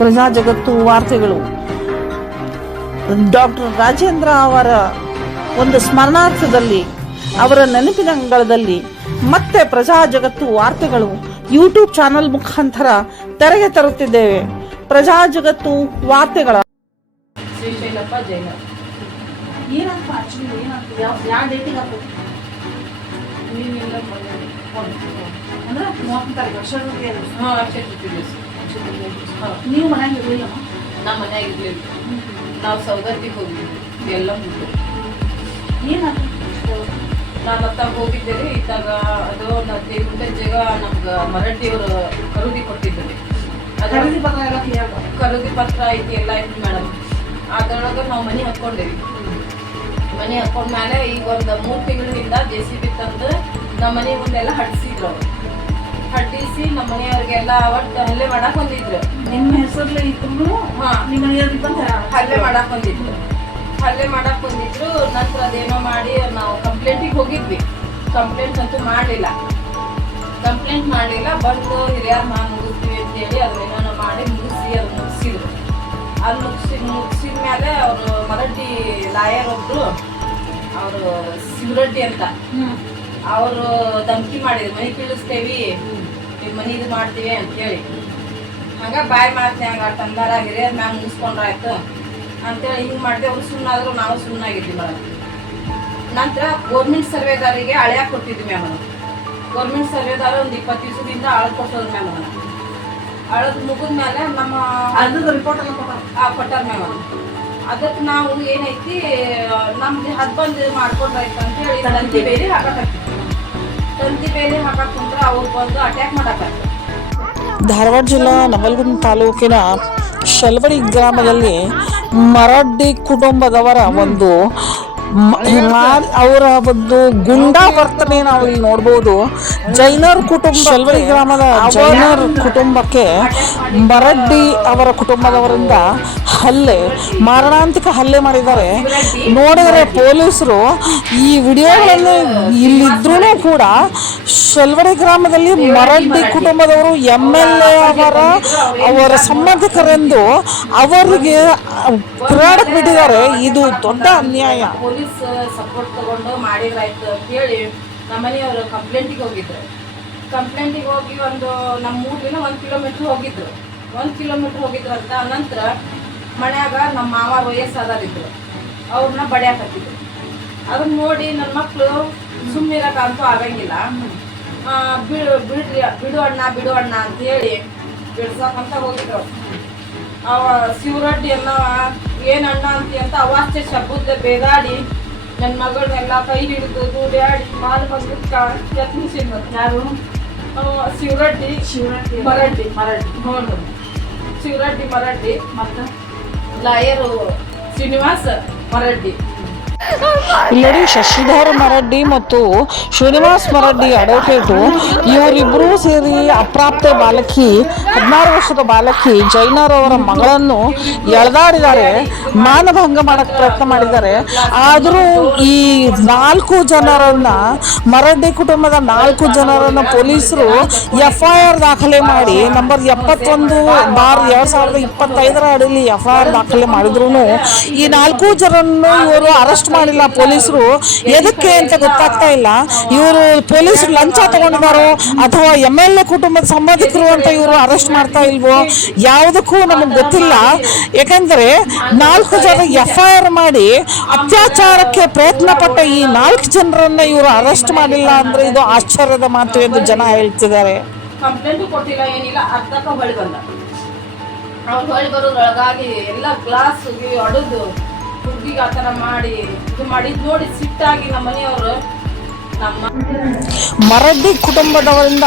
ಪ್ರಜಾ ಜಗತ್ತು ವಾರ್ತೆಗಳು ಡಾಕ್ಟರ್ ರಾಜೇಂದ್ರ ಅವರ ಒಂದು ಸ್ಮರಣಾರ್ಥದಲ್ಲಿ ಅವರ ನೆನಪಿನ ಅಂಗಳದಲ್ಲಿ ಮತ್ತೆ ಪ್ರಜಾ ಜಗತ್ತು ವಾರ್ತೆಗಳು ಯೂಟ್ಯೂಬ್ ಚಾನೆಲ್ ಮುಖಾಂತರ ತೆರೆಗೆ ತರುತ್ತಿದ್ದೇವೆ. ಪ್ರಜಾ ಜಗತ್ತು ವಾರ್ತೆಗಳ ಶ್ರೀಶೈಲಪ್ಪ ಜೈನ ಏನಂತ ಯಾವ ಡೇಟಿಗೆ ಹಾಕೋದು ನೀವೆಲ್ಲ ಅಂದ್ರೆ 30 ತಾರೀಕು ಅಕ್ಷರ ನೀವು ಮನೆಯಾಗ ಇರಲಿಲ್ಲ? ನಮ್ಮ ಮನ್ಯಾಗ ಇರ್ಲಿಲ್ಲ, ನಾವು ಸೌದತ್ತಿಗೆ ಹೋಗಿದ್ವಿ ಎಲ್ಲ ಮುಗಿದು. ಏನಾಗ ನಾನು ಅತ್ತಾಗ ಹೋಗಿದ್ದೇವೆ. ಇದ್ದಾಗ ಅದು ನಾವು ದೇಗುಂಟಜ್ಜಿಗ ನಮ್ಗೆ ಮರಟ್ಟಿಯವರು ಖರೀದಿ ಕೊಟ್ಟಿದ್ರಿ. ಖರೀದಿ ಪತ್ರ ಎಲ್ಲ ಕ್ಲಿಯರ್ ಖರೀದಿ ಪತ್ರ ಐತಿ ಎಲ್ಲ ಐತಿ ಮೇಡಮ್. ಅದ್ರೊಳಗೆ ನಾವು ಮನೆ ಹಾಕ್ಕೊಂಡಿವಿ. ಮನೆ ಹಾಕೊಂಡ್ಮೇಲೆ ಈಗ ಒಂದು 3 ತಿಂಗಳಿಂದ JCB ತಂದು ನಮ್ಮ ಮನೆ ಮುಂದೆಲ್ಲ ಹಡ್ಸಿದ್ರು. ಅವರು ಹಡ್ಡಿಸಿ ನಮ್ಮ ಮನೆಯವ್ರಿಗೆಲ್ಲ ಒಟ್ಟು ಹಲ್ಲೆ ಮಾಡಕ್ ಬಂದಿದ್ರು. ನಿಮ್ಮ ಹೆಸರಲ್ಲಿ ಇದ್ರು ನಿಮ್ಮ ಮನೆಯವ್ರಿಗೆ ಬಂದು ಹಲ್ಲೆ ಮಾಡಕ್ ಬಂದಿದ್ರು. ನಂತರ ಅದೇನೋ ಮಾಡಿ ನಾವು ಕಂಪ್ಲೇಂಟಿಗೆ ಹೋಗಿದ್ವಿ. ಕಂಪ್ಲೇಂಟ್ ಅಂತೂ ಮಾಡಲಿಲ್ಲ. ಬಂದು ಹಿರಿಯರ್ ಮುಗಿಸ್ತೀವಿ ಅಂತೇಳಿ ಅದನ್ನೇನೋ ಮಾಡಿ ಮುಗಿಸಿದ್ರು. ಅದು ಮುಗಿಸಿದ ಮೇಲೆ ಅವರು ಮರಾಠಿ ಲಾಯರ್ ಒಬ್ರು, ಅವರು ಶಿವರೆಡ್ಡಿ ಅಂತ, ಅವರು ಧಮಕಿ ಮಾಡಿದ್ರು, ಮನೆ ಕೀಳಿಸ್ತೇವಿ, ಮನೆ ಇದು ಮಾಡ್ತೀವಿ ಅಂತೇಳಿ. ಹಂಗ ಬಾಯ್ ಮಾತನ್ಯಾಗ ತಂದಾರ ಹಿರಿಯರ್ ಮ್ಯಾಮ್ ಮುಗಿಸ್ಕೊಂಡ್ರಾಯ್ತು ಅಂತೇಳಿ ಹಿಂಗೆ ಮಾಡಿದೆ. ಅವ್ರು ಸುಮ್ಮನಾದ್ರು, ನಾವು ಸುಮ್ಮನಾಗಿದ್ವಿ ಮೇಡಮ್. ನಂತರ ಗೌರ್ಮೆಂಟ್ ಸರ್ವೇದಾರಿಗೆ ಹಳೆಯ ಕೊಟ್ಟಿದ್ವಿ ಮ್ಯಾಮ್. ಗೌರ್ಮೆಂಟ್ ಸರ್ವೇದಾರ ಒಂದು 20 ದಿವಸದಿಂದ ಅಳದ್ ಕೊಟ್ಟೋದ್ರು ಮ್ಯಾಮ್. ಅಳದ್ ಮುಗಿದ್ಮೇಲೆ ನಮ್ಮ ರಿಪೋರ್ಟ್ ಎಲ್ಲ ಕೊಟ್ಟಾರ ಮ್ಯಾಮ್. ಅದಕ್ಕೆ ನಾವು ಏನೈತಿ ನಮ್ದು ಹಸ್ಬೆಂಡ್ ಮಾಡ್ಕೊಂಡ್ರಾಯ್ತು ಅಂತೇಳಿ ತಂತಿ ಬೇಲಿ ಹಾಕಕ್ಕಾಗ್ತಿತ್ತು. ತಂತಿ ಬೇಲಿ ಹಾಕಕ್ ಕುಂತ್ರೆ ಅವ್ರು ಬಂದು ಅಟ್ಯಾಕ್ ಮಾಡಕ್ಕಾಗ್ತದೆ. ಧಾರವಾಡ ಜಿಲ್ಲಾ ನವಲಗುಂದ ತಾಲೂಕಿನ ಶಲ್ವಡಿ ಗ್ರಾಮದಲ್ಲಿ ಮರಾಠಿ ಕುಟುಂಬದವರ ಒಂದು ಅವರ ಒಂದು ಗುಂಡಾ ವರ್ತನೆ ನಾವು ಇಲ್ಲಿ ನೋಡ್ಬೋದು. ಜೈನರ್ ಕುಟುಂಬ, ಶಲ್ವಡಿ ಗ್ರಾಮದ ಜೈನರ್ ಕುಟುಂಬಕ್ಕೆ ಮರಾಠಿ ಅವರ ಕುಟುಂಬದವರಿಂದ ಮಾರಣಾಂತಿಕ ಹಲ್ಲೆ ಮಾಡಿದ್ದಾರೆ. ನೋಡಿದರೆ ಪೊಲೀಸರು ಈ ವಿಡಿಯೋಗಳನ್ನು ಇಲ್ಲಿದ್ರೂ ಕೂಡ ಶಲ್ವಡಿ ಗ್ರಾಮದಲ್ಲಿ ಮರಾಠಿ ಕುಟುಂಬದವರು MLA ಅವರ ಸಂಬಂಧಿಕರೆಂದು ಅವರಿಗೆ ಹೋರಾಡಕ್ಕೆ ಬಿಟ್ಟಿದ್ದಾರೆ. ಇದು ದೊಡ್ಡ ಅನ್ಯಾಯ. ಪೊಲೀಸ್ ಸಪೋರ್ಟ್ ತಗೊಂಡು ಮಾಡಿದ್ರಾಯ್ತು ಅಂತೇಳಿ ನಮ್ಮ ಮನೆಯವರು ಕಂಪ್ಲೇಂಟಿಗೆ ಹೋಗಿದ್ರು. ಹೋಗಿ ಒಂದು ನಮ್ಮ ಊರಿನ 1 ಕಿಲೋಮೀಟರ್ ಹೋಗಿದ್ರು. 1 ಕಿಲೋಮೀಟರ್ ಹೋಗಿದ್ರಂತ. ನಂತರ ಮನ್ಯಾಗ ನಮ್ಮ ಮಾವ ವಯಸ್ಸಾದರಿದ್ರು, ಅವ್ರನ್ನ ಬಡಿಯಾಕತ್ತಿದ್ರು. ಅದನ್ನ ನೋಡಿ ನನ್ನ ಮಕ್ಕಳು ಸುಮ್ಮನಿರಕ್ಕಂತೂ ಆಗಂಗಿಲ್ಲ. ಬಿಡು ಅಣ್ಣ ಅಂತ ಹೇಳಿ ಬಿಡ್ಸಕ್ಕಂತ ಹೋಗಿದ್ರು. ಅವ ಶಿವರೆಡ್ಡಿ ಅನ್ನವ ಏನ್ ಅಣ್ಣ ಅಂತ ಅವಾಚ್ಯ ಶಬ್ದ ಬೇದಾಡಿ ನನ್ನ ಮಗಳನ್ನೆಲ್ಲ ಕೈ ಹಿಡಿದು ದೂಡ್ಯಾಡಿ ಮಾಲ್ ಬಂದಕ್ಕ ಯತ್ನಿಸಿದ್. ಯಾರು? ಶಿವರೆಡ್ಡಿ ಮರಾಠಿ ಮತ್ತು ಲಾಯರು ಶ್ರೀನಿವಾಸ ಮರಾಠಿ. ಇಲ್ಲಿ ಶಶಿಧರ್ ಮರಾಠಿ ಮತ್ತು ಶ್ರೀನಿವಾಸ್ ಮರಾಠಿ ಅಡ್ವೊಕೇಟು ಇವರಿಬ್ಬರೂ ಸೇರಿ ಅಪ್ರಾಪ್ತ ಬಾಲಕಿ 16 ವರ್ಷದ ಬಾಲಕಿ ಜೈನರ್ ಅವರ ಮಗಳನ್ನು ಎಳೆದಾಡಿದ್ದಾರೆ, ಮಾನಭಂಗ ಮಾಡಕ್ಕೆ ಪ್ರಯತ್ನ ಮಾಡಿದ್ದಾರೆ. ಆದರೂ ಈ 4 ಜನರನ್ನ, ಮರಾಠಿ ಕುಟುಂಬದ 4 ಜನರನ್ನ ಪೊಲೀಸರು FIR ದಾಖಲೆ ಮಾಡಿ ನಂಬರ್ 71/2025 ಅಡಿಯಲ್ಲಿ FIR ದಾಖಲೆ ಮಾಡಿದ್ರು ಈ 4 ಜನರನ್ನು ಇವರು ಅರೆಸ್ಟ್ ಮಾಡಿಲ್ಲ ಪೊಲೀಸರು. ಎದಕ್ಕೆ ಅಂತ ಗೊತ್ತಾಗ್ತಾ ಇಲ್ಲ. ಇವರು ಪೊಲೀಸರು ಲಂಚ ತಗೊಂಡಿದ್ದಾರೋ ಅಥವಾ MLA ಕುಟುಂಬದ ಸಂಬಂಧಿಕರು ಅಂತ ಇವರು ಅರೆಸ್ಟ್ ಮಾಡ್ತಾ ಇಲ್ವೋ ಯಾವುದಕ್ಕೂ ನಮಗೆ ಗೊತ್ತಿಲ್ಲ. ಯಾಕಂದ್ರೆ 4 ಜನ FIR ಮಾಡಿ ಅತ್ಯಾಚಾರಕ್ಕೆ ಪ್ರಯತ್ನ ಪಟ್ಟ ಈ 4 ಜನರನ್ನ ಇವರು ಅರೆಸ್ಟ್ ಮಾಡಿಲ್ಲ ಅಂದ್ರೆ ಇದು ಆಶ್ಚರ್ಯದ ಮಾತು ಎಂದು ಜನ ಹೇಳ್ತಿದ್ದಾರೆ. ಕಂಪ್ಲೇಂಟ್ ಕೊಟ್ಟಿಲ್ಲ, ಏನಿಲ್ಲ. ಅರ್ಧಕ್ಕ ಹೊಳಿ ಬಂದ. ಅವ್ರು ಹೊಳಿ ಬರೋದ್ರೊಳಗಾಗಿ ಎಲ್ಲ ಗ್ಲಾಸ್ ಹೊಡೆದು ಹುಡುಗಿಗೆ ಆ ಥರ ಮಾಡಿ ಇದು ಮಾಡಿದ್ ನೋಡಿ ಸಿಟ್ಟಾಗಿ ನಮ್ಮ ಮನೆಯವರು ಮರಾಠಿ ಕುಟುಂಬದವರಿಂದ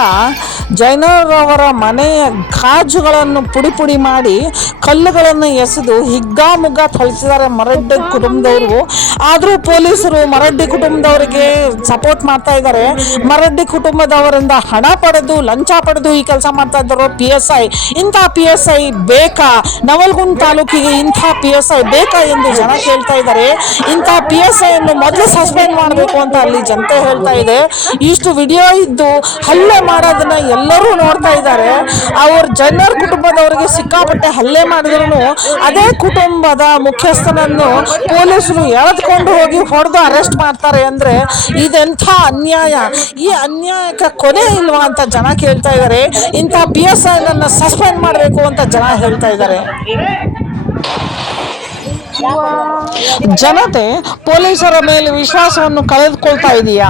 ಜೈನರ್ ಅವರ ಮನೆಯ ಗಾಜುಗಳನ್ನು ಪುಡಿ ಮಾಡಿ ಕಲ್ಲುಗಳನ್ನು ಎಸೆದು ಹಿಗ್ಗಾಮುಗ್ಗ ಥಳಿಸಿದ್ದಾರೆ ಮರಾಠಿ ಕುಟುಂಬದವರು. ಆದರೂ ಪೊಲೀಸರು ಮರಾಠಿ ಕುಟುಂಬದವರಿಗೆ ಸಪೋರ್ಟ್ ಮಾಡ್ತಾ ಇದ್ದಾರೆ. ಮರಾಠಿ ಕುಟುಂಬದವರಿಂದ ಹಣ ಪಡೆದು ಲಂಚ ಪಡೆದು ಈ ಕೆಲಸ ಮಾಡ್ತಾ ಇದ್ದರು PSI. ಇಂಥ PSI ಬೇಕಾ? ನವಲಗುಂದ ತಾಲೂಕಿಗೆ ಇಂಥ PSI ಬೇಕಾ ಎಂದು ಜನ ಕೇಳ್ತಾ ಇದ್ದಾರೆ. ಇಂಥ PSI ಅನ್ನು ಮೊದಲು ಸಸ್ಪೆಂಡ್ ಮಾಡಬೇಕು ಅಂತ ಅಲ್ಲಿ ಜನತೆ ಹೇಳ್ತಾರೆ. ಆಗ್ತಾ ಇದೆ. ಇಷ್ಟು ವಿಡಿಯೋ ಇದ್ದು ಹಲ್ಲೆ ಮಾಡೋದನ್ನ ಎಲ್ಲರೂ ನೋಡ್ತಾ ಇದ್ದಾರೆ. ಅವ್ರ ಜನರ ಕುಟುಂಬದವರಿಗೆ ಸಿಕ್ಕಾಪಟ್ಟೆ ಹಲ್ಲೆ ಮಾಡಿದ್ರು ಅದೇ ಕುಟುಂಬದ ಮುಖ್ಯಸ್ಥನನ್ನು ಪೊಲೀಸರು ಎಳೆದುಕೊಂಡು ಹೋಗಿ ಹೊಡೆದು ಅರೆಸ್ಟ್ ಮಾಡ್ತಾರೆ ಅಂದ್ರೆ ಇದೆಂಥ ಅನ್ಯಾಯ. ಈ ಅನ್ಯಾಯಕ್ಕೆ ಕೊನೆ ಇಲ್ವಾ ಅಂತ ಜನ ಕೇಳ್ತಾ ಇದ್ದಾರೆ. ಇಂಥ PSI ನನ್ನ ಸಸ್ಪೆಂಡ್ ಮಾಡಬೇಕು ಅಂತ ಜನ ಹೇಳ್ತಾ ಇದ್ದಾರೆ. ಜನತೆ ಪೊಲೀಸರ ಮೇಲೆ ವಿಶ್ವಾಸವನ್ನು ಕಳೆದುಕೊಳ್ತಾ ಇದೆಯಾ?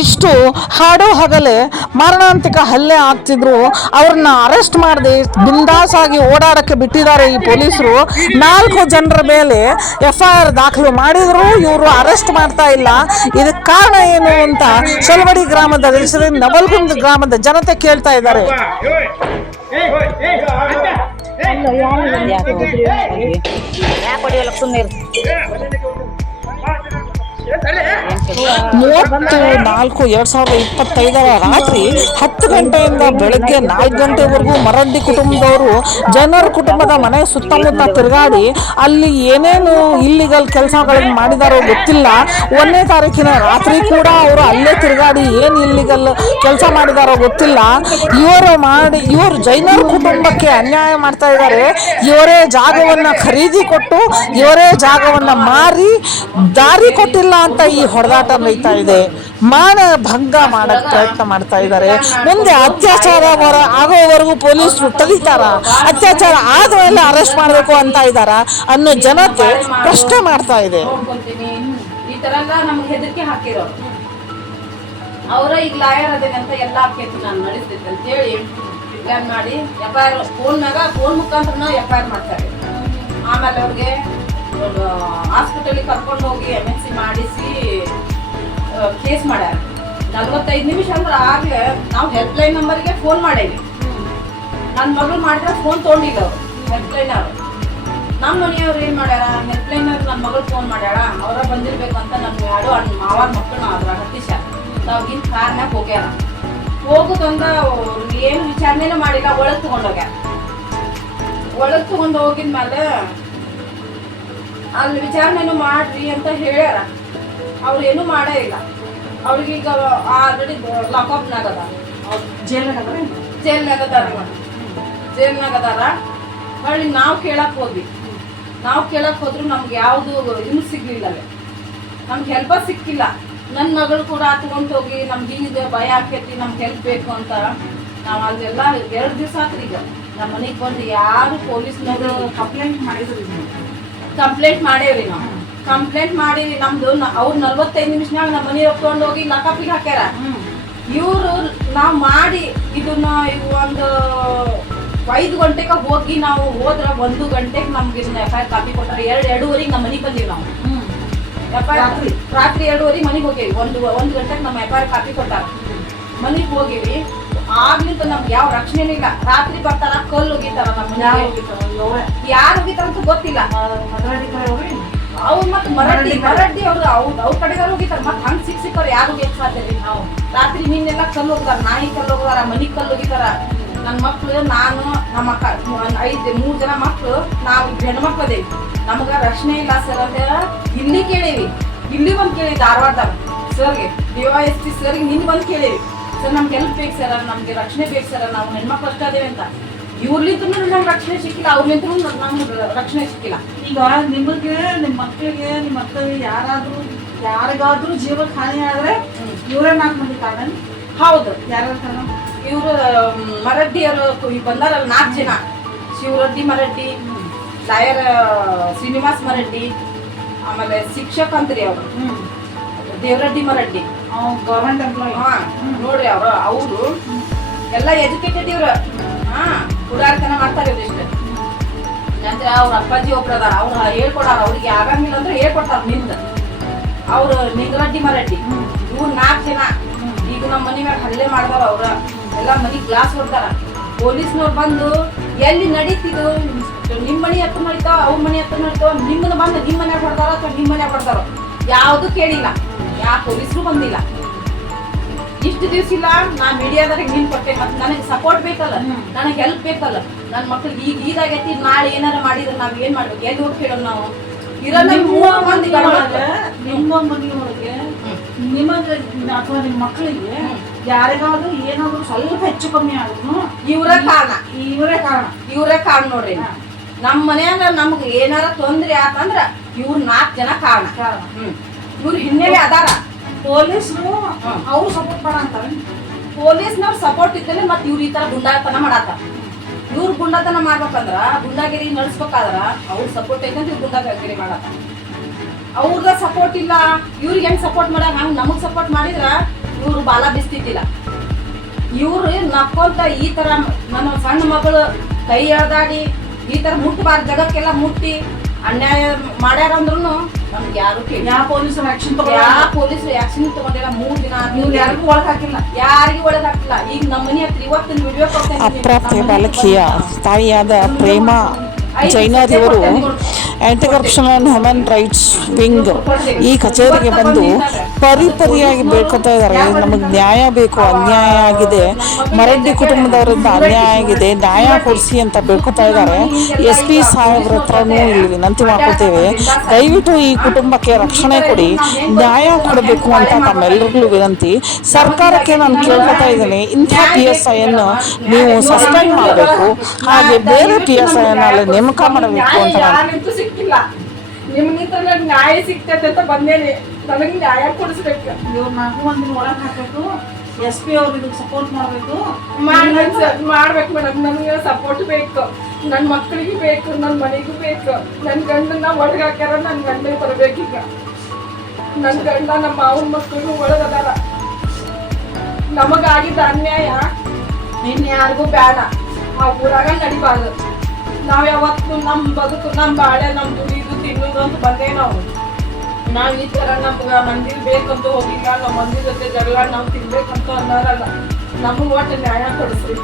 ಇಷ್ಟು ಹಾಡು ಹಗಲೇ ಮಾರಣಾಂತಿಕ ಹಲ್ಲೆ ಆಗ್ತಿದ್ರು ಅವ್ರನ್ನ ಅರೆಸ್ಟ್ ಮಾಡದೆ ಬಿಂದಾಸ್ ಆಗಿ ಓಡಾಡಕ್ಕೆ ಬಿಟ್ಟಿದ್ದಾರೆ ಈ ಪೊಲೀಸರು. 4 ಜನರ ಮೇಲೆ FIR ದಾಖಲು ಮಾಡಿದ್ರು ಇವರು ಅರೆಸ್ಟ್ ಮಾಡ್ತಾ ಇಲ್ಲ. ಇದಕ್ಕೆ ಕಾರಣ ಏನು ಅಂತ ಸೊಲವಡಿ ಗ್ರಾಮದ ನವಲ್ಗುಂದ ಗ್ರಾಮದ ಜನತೆ ಕೇಳ್ತಾ ಇದ್ದಾರೆ. ಯಾಕೆ ಹೊಡಿಯಲ್ಲ ಸುಮ್ಮನೆ 34/2025 ರಾತ್ರಿ 10 ಗಂಟೆಯಿಂದ ಬೆಳಗ್ಗೆ 4 ಗಂಟೆವರೆಗೂ ಮರಡ್ಡಿ ಕುಟುಂಬದವರು ಜನರ ಕುಟುಂಬದ ಮನೆ ಸುತ್ತಮುತ್ತ ತಿರುಗಾಡಿ ಅಲ್ಲಿ ಏನೇನು ಇಲ್ಲಿಗಲ್ ಕೆಲಸಗಳನ್ನು ಮಾಡಿದಾರೋ ಗೊತ್ತಿಲ್ಲ. 1ನೇ ತಾರೀಕಿನ ರಾತ್ರಿ ಕೂಡ ಅವರು ಅಲ್ಲೇ ತಿರುಗಾಡಿ ಏನು ಇಲ್ಲಿಗಲ್ ಕೆಲಸ ಮಾಡಿದಾರೋ ಗೊತ್ತಿಲ್ಲ. ಇವರು ಜೈನರ ಕುಟುಂಬಕ್ಕೆ ಅನ್ಯಾಯ ಮಾಡ್ತಾ ಇದ್ದಾರೆ. ಇವರೇ ಜಾಗವನ್ನ ಖರೀದಿ ಕೊಟ್ಟು ಇವರೇ ಜಾಗವನ್ನ ಮಾರಿ ದಾರಿ ಕೊಟ್ಟಿಲ್ಲ ಅಂತ ಈ ಹೊಡೆದಾಟ ನಡೀತಾ ಇದೆ. ಮಾನ ಭಂಗ ಮಾಡಕ್ ಪ್ರಯತ್ನ ಮಾಡ್ತಾ ಇದ್ದಾರೆ. ಮುಂದೆ ಅತ್ಯಾಚಾರ ಆಗೋವರೆಗೂ ಪೊಲೀಸರು ತಡೀತಾರ, ಅತ್ಯಾಚಾರ ಆದ್ಮೇಲೆ ಅರೆಸ್ಟ್ ಮಾಡಬೇಕು ಅಂತ ಇದ್ದಾರ ಅನ್ನೋ ಜನತೆ ಪ್ರಶ್ನೆ ಮಾಡ್ತಾ ಇದೆ. ಈ ತರ ಎಲ್ಲ ನಮ್ಗೆ ಹೆದರಿಕೆ ಹಾಕಿರೋರು ಅವರ ಈಗ ಲಾಯರ್ ಅದೇನಂತ ಎಲ್ಲಾ ಕೇಸ್ ನಾನು ನಡೆಸ್ತಿದ್ದೆ ಅಂತ ಹೇಳಿ ಪ್ಲಾನ್ ಮಾಡಿ FIR ಫೋನ್ ಮುಖಾಂತರ FIR ಮಾಡ್ತಾರೆ. ಆಮೇಲೆ ಅವ್ರಿಗೆ ಹಾಸ್ಪಿಟಲಿಗೆ ಕರ್ಕೊಂಡು ಹೋಗಿ MNC ಮಾಡಿಸಿ ಕೇಸ್ ಮಾಡ್ಯಾರ. 45 ನಿಮಿಷ ಅಂದ್ರೆ ಆಗ್ಲೇ ನಾವು ಹೆಲ್ಪ್ಲೈನ್ ನಂಬರ್ಗೆ ಫೋನ್ ಮಾಡೇವಿ. ನನ್ನ ಮಗಳು ಮಾಡಿದ್ರೆ ಫೋನ್ ತೊಗೊಂಡಿಲ್ಲ ಅವರು ಹೆಲ್ಪ್ಲೈನ್ ಅವರು. ನಮ್ಮ ಮನೆಯವ್ರು ಏನ್ ಮಾಡ್ಯಾರ, ಹೆಲ್ಪ್ಲೈನ್ ಅವ್ರು ನನ್ನ ಮಗಳು ಫೋನ್ ಮಾಡ್ಯಾಳ, ಅವರ ಬಂದಿರ್ಬೇಕಂತ ನಮ್ಮ ಯಾರು ಮಾವಾರ ಮಕ್ಕಳು ಅದ್ರ ಹತ್ತಿಸ್ಯಾರ. ನಾವು ಇನ್ ಕಾರ್ನ್ಯಾಗ ಹೋಗ್ಯಾರ. ಹೋಗುದಂದ್ರ ಏನು ವಿಚಾರಣೆನೂ ಮಾಡಿಲ್ಲ, ಒಳಗ್ ತಗೊಂಡೋಗ್ಯಾರ. ಒಳಗ್ ತಗೊಂಡು ಹೋಗಿದ್ಮೇಲೆ ಅಲ್ಲಿ ವಿಚಾರಣೆನೂ ಮಾಡ್ರಿ ಅಂತ ಹೇಳ್ಯಾರ. ಅವ್ರು ಏನು ಮಾಡೇ ಇಲ್ಲ. ಅವ್ರಿಗೀಗ ಆಲ್ರೆಡಿ ಲಾಕಪ್ನಾಗ ಅದ, ಜೈಲ್ನಾಗ ಅದಾರ. ಹೊಳ್ಳಿ ನಾವು ಕೇಳಕ್ ಹೋದ್ವಿ. ಹೋದ್ರು ನಮ್ಗೆ ಯಾವ್ದು ಇನ್ನು ಸಿಗ್ಲಿಲ್ಲ, ನಮ್ಗೆ ಹೆಲ್ಪ ಸಿಕ್ಕಿಲ್ಲ. ನನ್ನ ಮಗಳು ಕೂಡ ತಗೊಂಡು ಹೋಗಿ ನಮ್ಗೆ ಹಿಂಗೆ ಭಯ ಆಕೈತಿ, ನಮ್ಗೆ ಹೆಲ್ಪ್ ಬೇಕು ಅಂತ ನಾವು ಅಲ್ಲೆಲ್ಲ 2 ದಿವಸ ಆತ್ರಿ. ಈಗ ನಮ್ಮ ಮನೆಗೆ ಬಂದು ಯಾರು ಪೊಲೀಸ್ನವರು ಕಂಪ್ಲೇಂಟ್ ಮಾಡೇವ್ರಿ. ನಾವು ಕಂಪ್ಲೇಂಟ್ ಮಾಡಿ ನಮ್ದು ಅವ್ರು 45 ನಿಮಿಷನಾಗ ನಮ್ಮ ಮನೆಯವ್ರು ತಗೊಂಡು ಹೋಗಿ ಲಾಕಪ್ಪಿಗೆ ಹಾಕ್ಯಾರ. ಇವರು ನಾವು ಮಾಡಿ ಇದನ್ನ ಒಂದು 5 ಗಂಟೆಗೆ ಹೋಗಿ ನಾವು ಹೋದ್ರ 1 ಗಂಟೆಗೆ ನಮ್ಗೆ FIR ಕಾಪಿ ಕೊಟ್ಟಾರ. 2:30 ನಮ್ಮ ಮನೆಗೆ ಬಂದೀವಿ ನಾವು. ರಾತ್ರಿ 2:30 ಮನೆಗೆ ಹೋಗೇವಿ. 1 ಗಂಟೆಗೆ ನಮ್ಮ FIR ಕಾಪಿ ಕೊಟ್ಟಾರ. ಮನೆಗೆ ಹೋಗಿವಿ. ಆಗ್ಲಿಂತ ನಮ್ಗೆ ಯಾವ ರಕ್ಷಣೆ ಇಲ್ಲ. ರಾತ್ರಿ ಬರ್ತಾರ, ಕಲ್ಲು ಹೋಗಿತಾರ ನಮ್ಮ ಮನೆಗೆ. ಯಾರು ಹೋಗಿತಾರ ಅಂತ ಗೊತ್ತಿಲ್ಲ. ಅವ್ರು ಮತ್ತೆ ಮರಡ್ಡಿ ಅವ್ರ ಕಡೆಗಾರ ಹೋಗಿತಾರ. ಮತ್ತೆ ಹಂಗ್ ಸಿಕ್ಕವ್ರ ಯಾರು ಹೋಗಿ ಸಾಧ್ಯ ರೀ. ನಾವು ರಾತ್ರಿ ನಿನ್ನೆಲ್ಲ ಕಲ್ಲು ಹೋಗ್ತಾರ, ನಾಯಿ ಕಲ್ಲು ಹೋಗ್ತಾರ, ಮನಿಗ್ ಕಲ್ಲು ಹೋಗಿತಾರ. ನನ್ನ ಮಕ್ಳು, ನಾನು, ನಮ್ಮ ಅಕ್ಕ, 3 ಜನ ಮಕ್ಳು, ನಾವು ಹೆಣ್ಮಕ್ಳು ಅದೇವಿ. ನಮ್ಗ ರಕ್ಷಣೆ ಇಲ್ಲ ಸರ್ ಅಂತ ಇಲ್ಲಿ ಕೇಳೇವಿ. ಇಲ್ಲಿ ಬಂದು ಕೇಳಿ ಧಾರವಾಡದಾಗ ಸರ್ಗೆ, DYSP ಸರ್ಗೆ ನಿನ್ ಬಂದು ಕೇಳೇವಿ. ಸರ್ ನಮ್ಗೆ ಹೆಲ್ಪ್ ಬೇಕು ಸರ್, ನಮ್ಗೆ ರಕ್ಷಣೆ ಬೇಕು ಸರ್, ನಾವು ಹೆಣ್ಮಕ್ಳು ಅಷ್ಟೇ ಅದೇವಿ ಅಂತ. ಇವ್ರಲಿಂತ ನಮ್ಗೆ ರಕ್ಷಣೆ ಸಿಕ್ಕಿಲ್ಲ, ಅವ್ರಲಿಂತ ನಮ್ಗೆ ರಕ್ಷಣೆ ಸಿಕ್ಕಿಲ್ಲ. ಈಗ ನಿಮಗೆ, ನಿಮ್ಮ ಮಕ್ಕಳಿಗೆ, ನಿಮ್ಮ ಮಕ್ಕಳಿಗೆ ಯಾರಿಗಾದ್ರೂ ಜೀವಕ್ಕೆ ಹಾನಿ ಆದ್ರೆ ಇವರೇ 4 ಮಂದಿ ಕಾರಣ. ಹೌದು, ಯಾರು ಇವರು ಮರಡ್ಡಿಯವರು ಬಂದಾರಲ್ಲ 4 ಜನ. ಶಿವರೆಡ್ಡಿ ಮರಡ್ಡಿ, ಲಾಯರ್ ಶ್ರೀನಿವಾಸ್ ಮರಡ್ಡಿ, ಆಮೇಲೆ ಶಿಕ್ಷಕ ಅಂತ್ರಿ ಅವರು ದೇವರೆಡ್ಡಿ ಮರಡ್ಡಿ, ಗವರ್ಮೆಂಟ್ ಎಂಪ್ಲಾಯ್. ನೋಡ್ರಿ ಅವರು ಎಲ್ಲ ಎಜುಕೇಟೆಡ್ ಇವ್ರು. ಹುಡುಗಾರಿತನ ಮಾಡ್ತಾರೆ ಇವ್ರಿಷ್ಟು. ನಂತರ ಅವ್ರ ಅಪ್ಪಾಜಿ ಒಬ್ರು ಅದಾರ, ಅವ್ರು ಹೇಳ್ಕೊಡಾರ. ಅವ್ರಿಗೆ ಆಗಂಗಿಲ್ಲ ಅಂದ್ರೆ ಹೇಳ್ಕೊಡ್ತಾರ ನಿಂದ. ಅವ್ರು ನಿಂಗರೆಡ್ಡಿ ಮರಡ್ಡಿ. ಇವ್ರು 4 ಜನ ಈಗ ನಮ್ಮ ಮನೆ ಮ್ಯಾಗ ಹಲ್ಲೆ ಮಾಡ್ದಾರ. ಅವ್ರ ಎಲ್ಲ ಮನಿ ಗ್ಲಾಸ್ ಹೊಡ್ತಾರ. ಪೊಲೀಸ್ನವ್ರು ಬಂದು ಎಲ್ಲಿ ನಡೀತಿದ್ದು, ನಿಮ್ಮ ಮನೆ ಹತ್ರ ನಡೀತಾವ, ಅವ್ರ ಮನೆ ಹತ್ರ ನಡೀತಾವ, ನಿಮ್ಮನ್ನ ಬಂದು ನಿಮ್ಮ ಮನ್ಯಾಗ ಹೊಡ್ತಾರ ಅಥವಾ ನಿಮ್ಮ ಮನ್ಯಾಗ ಹೊಡ್ತಾರೋ ಯಾವ್ದು ಕೇಳಿಲ್ಲ. ಯಾವ ಪೊಲೀಸರು ಬಂದಿಲ್ಲ. ಇಷ್ಟು ದಿವ್ಸ ಇಲ್ಲ. ನಾ ಮೀಡಿಯಾದಾಗ ನೀನ್ ಕೊಟ್ಟೆ, ಮತ್ತೆ ನನಗೆ ಸಪೋರ್ಟ್ ಬೇಕಲ್ಲ, ನನಗೆ ಹೆಲ್ಪ್ ಬೇಕಲ್ಲ. ನನ್ನ ಮಕ್ಳಿಗೆ ಈಗ ಇದಾಗೈತಿ, ನಾಳೆ ಏನಾರ ಮಾಡಿದ್ರೆ ನಾವ್ ಏನ್ ಮಾಡ್ಬೇಕು, ಎಲ್ಲಿ ಹೋಗಿ ಕೇಳೋಣ ನಾವು? ಇರೋಲ್ಲ 3 ಮಂದಿ ನಿಮ್ಮ ಮನೆಯೊಳಗೆ ನಿಮಗೆ ಅಥವಾ ನಿಮ್ಮ ಮಕ್ಕಳಿಗೆ ಯಾರಿಗಾದ್ರೂ ಏನಾದ್ರು ಸ್ವಲ್ಪ ಹೆಚ್ಚು ಕಮ್ಮಿ ಆದ್ರೂ ಇವರೇ ಕಾರಣ ಇವರೇ ಕಾರಣ ನೋಡ್ರಿ. ನಮ್ಮ ಮನ್ಯಾಗ ನಮ್ಗೆ ಏನಾರ ತೊಂದ್ರೆ ಆತಂದ್ರ ಇವ್ರ 4 ಜನ ಕಾರಣ. ಇವ್ರ ಹಿನ್ನೆಲೆ ಅದಾರ. ಪೊಲೀಸರು ಅವ್ರು ಸಪೋರ್ಟ್ ಮಾಡಂತಾರೆ. ಪೊಲೀಸ್ನವ್ರ ಸಪೋರ್ಟ್ ಇದ್ದಲ್ಲಿ ಮತ್ತೆ ಇವ್ರ ಈ ತರ ಗುಂಡಾತನ ಮಾಡಾತ. ಇವ್ರ ಗುಂಡಾತನ ಮಾಡ್ಬೇಕಂದ್ರ ಗುಂಡಾಗಿರಿ ನಡೆಸ್ಬೇಕಾದ್ರ ಅವ್ರ ಸಪೋರ್ಟ್ ಐತಂತ ಇವ್ರ ಗುಂಡಾಗಿರಿ ಮಾಡಾತ. ಅವ್ರದ ಸಪೋರ್ಟ್ ಇಲ್ಲ, ಇವ್ರಿಗೆ ಹೆಂಗ್ ಸಪೋರ್ಟ್ ಮಾಡ್ಯಾರ ಹಂಗ ನಮಗ್ ಸಪೋರ್ಟ್ ಮಾಡಿದ್ರ ಇವ್ರು ಬಾಲ ಬಿಸ್ತಿದ್ದಿಲ್ಲ. ಇವ್ರು ನಕ್ಕೊಂತ ಈ ತರ ನನ್ನ ಸಣ್ಣ ಮಗಳು ಕೈ ಎಳ್ದಾಡಿ ಈ ತರ ಮುಟ್ಟಬಾರ್ದು, ಜಗಕ್ಕೆಲ್ಲ ಮುಟ್ಟಿ ಅನ್ಯಾಯ ಮಾಡ್ಯಾರ ಅಂದ್ರೂ ನಮ್ಗೆ ಯಾರು ಯಾವ ಪೊಲೀಸರು ಆಕ್ಷನ್ ಪೊಲೀಸರು ಆಕ್ಷನ್ ತಗೊಂಡಿಲ್ಲ. 3 ದಿನ ಯಾರಿಗೂ ಒಳಗ್ ಹಾಕಿಲ್ಲ, ಯಾರಿಗೂ ಒಳಗ್ ಹಾಕಿಲ್ಲ. ಈಗ ನಮ್ಮ ಮನೆ ಹತ್ರ ಇವತ್ತಿನ ವಿಡಿಯೋ ಅಪ್ರಾಪ್ತ ಬಾಲಕಿಯ ತಾಯಿಯಾದ ಪ್ರೇಮ ಜೈನಾದೇವರು anti corruption and human rights wing ಈ ಕಚೇರಿಗೆ ಬಂದು ಪರಿಯಾಗಿ ಬೇಡ್ಕೊತಾ ಇದ್ದಾರೆ. ನಮಗೆ ನ್ಯಾಯ ಬೇಕು, ಅನ್ಯಾಯ ಆಗಿದೆ, ಮರಡ್ಡಿ ಕುಟುಂಬದವರಿಂದ ಅನ್ಯಾಯ ಆಗಿದೆ, ನ್ಯಾಯ ಕೊಡಿಸಿ ಅಂತ ಬೇಡ್ಕೊತಾ ಇದ್ದಾರೆ. SP ಸಾಹೇಬ್ರ ಹತ್ರನೂ ಇಲ್ಲಿ ವಿನಂತಿ ಮಾಡ್ಕೊತೇವೆ, ದಯವಿಟ್ಟು ಈ ಕುಟುಂಬಕ್ಕೆ ರಕ್ಷಣೆ ಕೊಡಿ, ನ್ಯಾಯ ಕೊಡಬೇಕು ಅಂತ ತಮ್ಮೆಲ್ಲರಿಗೂ ವಿನಂತಿ. ಸರ್ಕಾರಕ್ಕೆ ನಾನು ಕೇಳ್ಕೊತಾ ಇದ್ದೀನಿ, ಇಂಥ PSI ಅನ್ನು ನೀವು ಸಸ್ಪೆಂಡ್ ಮಾಡಬೇಕು, ಹಾಗೆ ಬೇರೆ PSI ಅಲ್ಲಿ ನೇಮಕ ಮಾಡಬೇಕು ಅಂತ ಯಾರಂತೂ ಸಿಕ್ಕಿಲ್ಲ. ನಿಮ್ಗಿಂತ ನನ್ಗೆ ನ್ಯಾಯ ಸಿಗ್ತೈತೆ ಅಂತ ಬಂದೇನೆ. ನನಗೆ ನ್ಯಾಯ ಕೊಡಿಸ್ಬೇಕು. ಇವ್ರು 4 ಮಂದಿನ ಒಳಗ್ ಹಾಕ್ಬೇಕು. SP ಅವ್ರು ಇದಕ್ಕೆ ಸಪೋರ್ಟ್ ಮಾಡ್ಬೇಕು. ಮಾಡ್ಬೇಕು ಮೇಡಮ್. ನನಗೆ ಸಪೋರ್ಟ್ ಬೇಕು, ನನ್ನ ಮಕ್ಕಳಿಗೆ ಬೇಕು, ನನ್ನ ಮನೆಗೂ ಬೇಕು. ನನ್ನ ಗಂಡನ್ನ ಒಳಗೆ ಹಾಕ್ಯಾರ, ನನ್ನ ಗಂಡ ಬರ್ಬೇಕೀಗ. ನನ್ನ ಗಂಡ ನಮ್ಮ ಮಾವನ ಮಕ್ಕಳಿಗೂ ಒಳಗದಾರ. ನಮಗಾಗಿದ್ದ ಅನ್ಯಾಯ ಇನ್ಯಾರಿಗೂ ಬೇಡ, ಆ ಊರಾಗ ನಡಿಬಾರ್ದು. ನಾವ್ ಯಾವತ್ತು ನಮ್ ಬದುಕು, ನಮ್ ಬಾಳೆ, ನಮ್ ದುಡಿದು ತಿನ್ನೋದು ಅಂತ ಬಂದೇ ನಾವ್ ಈ ತರ ನಮ್ಗ ಮಂದಿರ್ ಬೇಕಂತ ಹೋಗಿಲ್ಲ, ನಾವ್ ಮಂದಿರ ಜೊತೆ ಜಗಳ ನಾವ್ ತಿನ್ಬೇಕಂತ ಅನ್ನೋರಲ್ಲ. ನಮಗ್ ಒಟ್ಟು ನ್ಯಾಯ ಕೊಡಿಸ್ರಿ.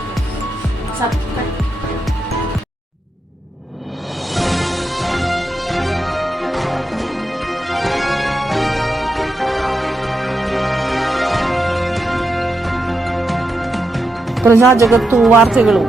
ಪ್ರಜಾ ಜಗತ್ತು ವಾರ್ತೆಗಳು.